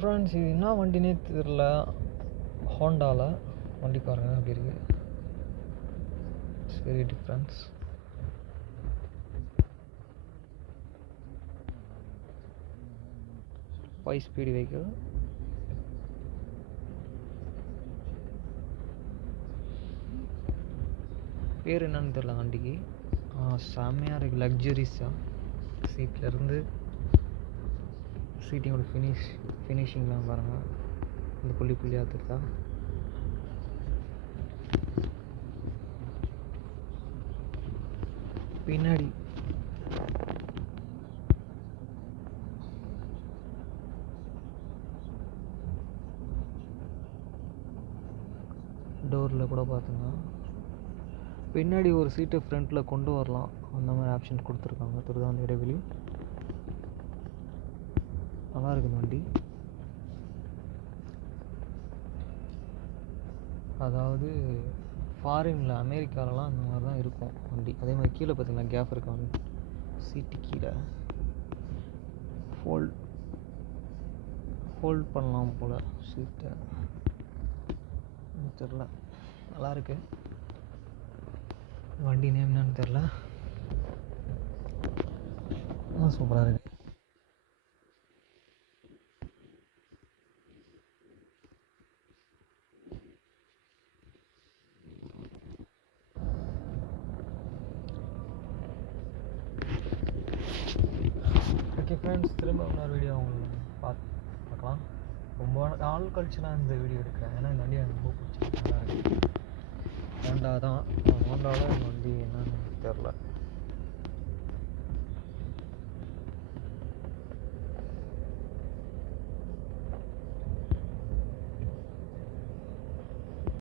Friends, இது என்ன வண்டினே தெரில. ஹோண்டாவில் வண்டி பாருங்கள் அப்படி இருக்குது. It's very difference. 5 speed vehicle. பேர் என்னன்னு தெரில வண்டிக்கு. செம்மையாக இருக்குது, லக்ஸுரிஸாக. சீட்லேருந்து சீட்டிங்கோட ஃபினிஷிங்லாம் பாருங்கள். இந்த புள்ளி புள்ளியாக தெரியுதா? பின்னாடி டோரில் கூட பார்த்துங்க. பின்னாடி ஒரு சீட்டை ஃப்ரண்ட்டில் கொண்டு வரலாம், அந்த மாதிரி ஆப்ஷன் கொடுத்துருக்காங்க. தெரியுதா அந்த இடைவெளி? நல்லா இருக்குது வண்டி. அதாவது ஃபாரினில் அமெரிக்காலலாம் அந்த மாதிரி தான் இருக்கும் வண்டி. அதே மாதிரி கீழே பார்த்தீங்கன்னா கேப் இருக்காங்க சீட்டு கீழே. ஃபோல்ட் பண்ணலாம் போல் சீட்டை. தெரில, நல்லாயிருக்கு. வண்டி நேம் என்னன்னு தெரில, சூப்பராக இருக்குது. ஓகே ஃப்ரெண்ட்ஸ், திரும்ப இன்னொரு வீடியோ உங்களுக்கு பார்க்கலாம். ரொம்ப நாள் கழிச்சுலாம் இந்த வீடியோ எடுக்கிறேன், ஏன்னா இந்த வண்டி எனக்கு ரொம்ப பிடிச்சி. நல்லா இருக்குது. ஹோண்டா தான். ஹோண்டாவில் இந்த வண்டி என்னன்னு தெரில.